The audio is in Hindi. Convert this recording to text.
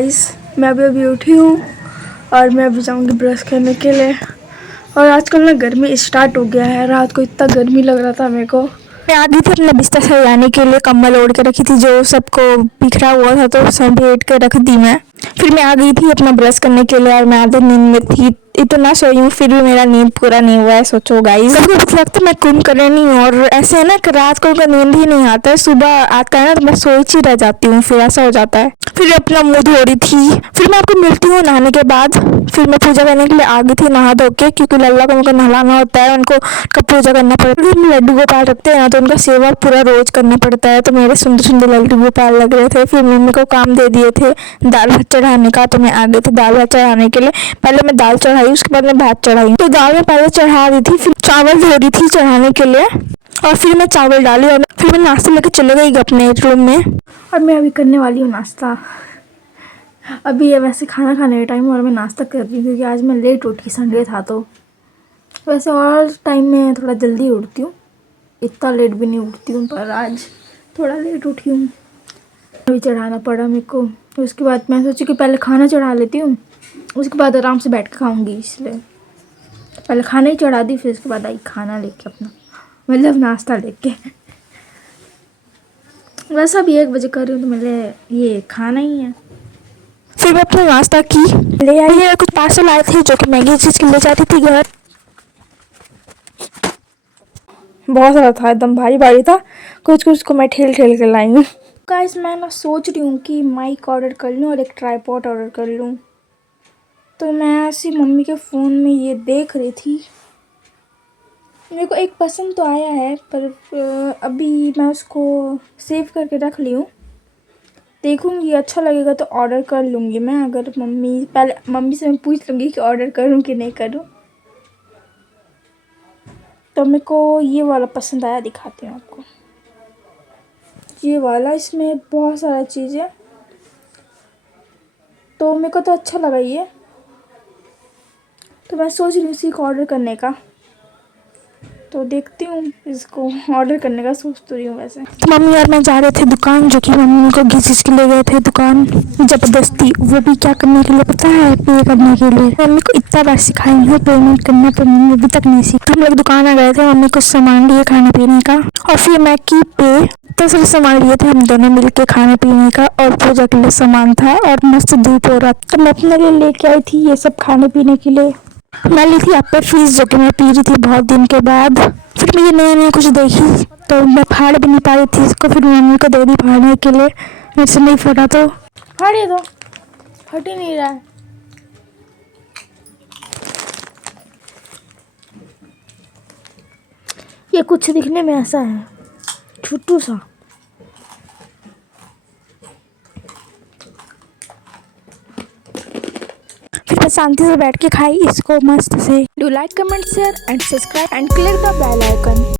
गाइस, मैं अभी उठी हूँ और मैं अभी जाऊँगी ब्रश करने के लिए। और आजकल ना गर्मी स्टार्ट हो गया है। रात को इतना गर्मी लग रहा था मेरे को। मैं आ गई थी अपना बिस्तर सजाने के लिए, कंबल ओढ़ के रखी थी जो सबको बिखरा हुआ था तो समेट के रख दी मैं। फिर मैं आ गई थी अपना ब्रश करने के लिए और मैं आधे नींद में थी, इतना सोई हूँ फिर भी मेरा नींद पूरा नहीं हुआ है। सोचो गाइस, कभी कभी लगता है मैं कुंभकर्णी हूँ और ऐसे है ना कि रात को नींद ही नहीं आता है, सुबह आता है ना तो मैं सोच ही रह जाती हूँ, फिर ऐसा हो जाता है। फिर अपना मुंह धो रही थी, फिर मैं आपको मिलती हूँ नहाने के बाद। फिर मैं पूजा करने के लिए आ गई थी नहा धो के, क्योंकि लल्ला को उनको नहलाना होता है, उनको का पूजा करना पड़ता है। लड्डू गोपाल रखते हैं ना तो उनका सेवा पूरा रोज करना पड़ता है। तो मेरे सुंदर सुंदर लड्डू गोपाल लग रहे थे। फिर मम्मी को काम दे दिए थे दाल भात चढ़ाने का, तो मैं आ गई थी दाल भात चढ़ाने के लिए। पहले मैं दाल चढ़ाई, उसके बाद मैं भात चढ़ाई। तो दाल में पहले चढ़ा दी थी, फिर चावल धो रही थी चढ़ाने के लिए और फिर मैं चावल डाली और फिर मैं नाश्ता लेकर चले गई अपने रूम में। और मैं अभी करने वाली हूँ नाश्ता। अभी ये वैसे खाना खाने का टाइम और मैं नाश्ता कर रही हूँ क्योंकि आज मैं लेट उठी, संडे था। तो वैसे और टाइम में थोड़ा जल्दी उठती हूँ, इतना लेट भी नहीं उठती हूँ, पर आज थोड़ा लेट उठी हूँ। अभी चढ़ाना पड़ा मेरे को। उसके बाद मैं सोची कि पहले खाना चढ़ा लेती हूँ, उसके बाद आराम से बैठ के खाऊंगी, इसलिए पहले खाना ही चढ़ा दी। फिर उसके बाद आई खाना लेके अपना, मतलब नाश्ता लेके। वैसे अभी 1 बजे कर रही हूँ तो मेरे ये खाना ही है। फिर मैं अपना नाश्ता की ले आई है। कुछ पार्सल आए थे जो कि मैगी चीज़ के ले जाती थी घर। बहुत सारा था, एकदम भारी भारी था। कुछ कुछ को मैं ठेल ठेल के लाई हूँ। गाइस, मैं ना सोच रही हूँ कि माइक ऑर्डर कर लूँ और एक ट्राइपॉड ऑर्डर कर लूँ। तो मैं ऐसी मम्मी के फ़ोन में ये देख रही थी, मेरे को एक पसंद तो आया है, पर अभी मैं उसको सेव करके रख ली हूँ। देखूँगी अच्छा लगेगा तो ऑर्डर कर लूँगी मैं। अगर पहले मम्मी से मैं पूछ लूँगी कि ऑर्डर करूँ कि नहीं करूँ। तो मेरे को ये वाला पसंद आया, दिखाती हूँ आपको। ये वाला, इसमें बहुत सारा चीज़ है तो मेरे को तो अच्छा लगा ये। तो मैं सोच रही हूँ इसी को ऑर्डर करने का। तो देखती हूँ, इसको ऑर्डर करने का सोच तो रही हूँ वैसे। तो मम्मी और मैं जा रहे थे दुकान, जो कि मम्मी को किस चीज़ के ले गए थे दुकान ज़बरदस्ती। वो भी क्या करने के लिए पता है? पे करने के लिए। मम्मी को इतना बार सिखाई हूँ पेमेंट करना, पर मम्मी अभी तक नहीं सीखा। हम लोग दुकान आ गए थे, मम्मी कुछ सामान लिए खाने पीने का और फिर मैं की पे तो सारे सामान लिए थे हम दोनों मिलके खाने पीने का, और पूजा के लिए सामान था और मस्त धूप हो रहा था। तो मैं अपने लिए लेके आई थी ये सब खाने पीने के लिए। मैं ली थी एप्पल फीस, जो कि मैं पी रही थी बहुत दिन के बाद। फिर मैं ये नया नया कुछ देखी तो मैं फाड़ भी नहीं पा रही थी इसको, फिर मम्मी को दे दी फाड़ने के लिए। मेरे से नहीं फटा तो फाड़े दो, फट ही नहीं रहा है। ये कुछ दिखने में ऐसा है, छोटू सा। फिर मैं शांति से बैठ के खाई इसको मस्त से। Do like, comment, share and subscribe and click the bell icon.